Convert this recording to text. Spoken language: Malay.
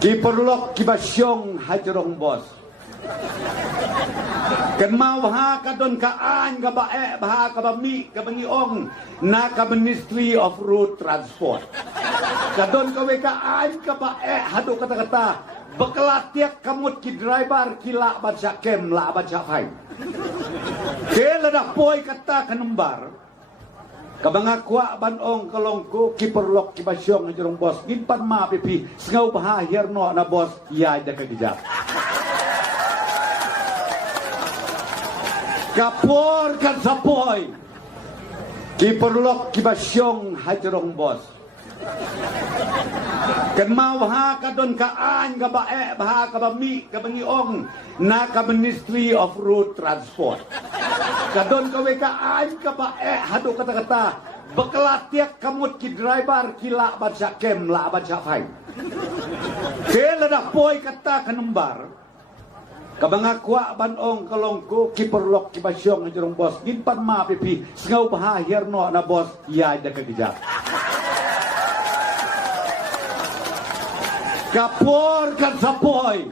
Kiperlok kibasyong hajrong bos. Kan mau ha kadon kaan ka bae baha ka bami ka bangiong na ka Ministry of Road Transport. Kadon ka we kaan ka bae hado kata-kata bakalatiak kamut ki driver kila baca kem la baca fai. Kela dah poi kata kanembar. Kabangakwa banong kalongko kiperlok kibasyong hajrong bos ginpan ma pipi sengau baha herno na bos ya da kagijak. Kapor kan sapoy kiperlok kibasyong hajrong bos. Kan mau ha kadon kaan ka bae baha ka bami ka bangiong na ka Ministry of Road Transport. Kadon ka we kaan ka bae hado kata-kata bakalatiak kamut ki driver kila baca kem la baca fai. Kela dah poi kata kanembar. Kabangakwa banong kalongko kiperlok kibasyong hajrong bos ginpan ma pipi sengau baha herno na bos ya da kagijak. Kapor kan sapoy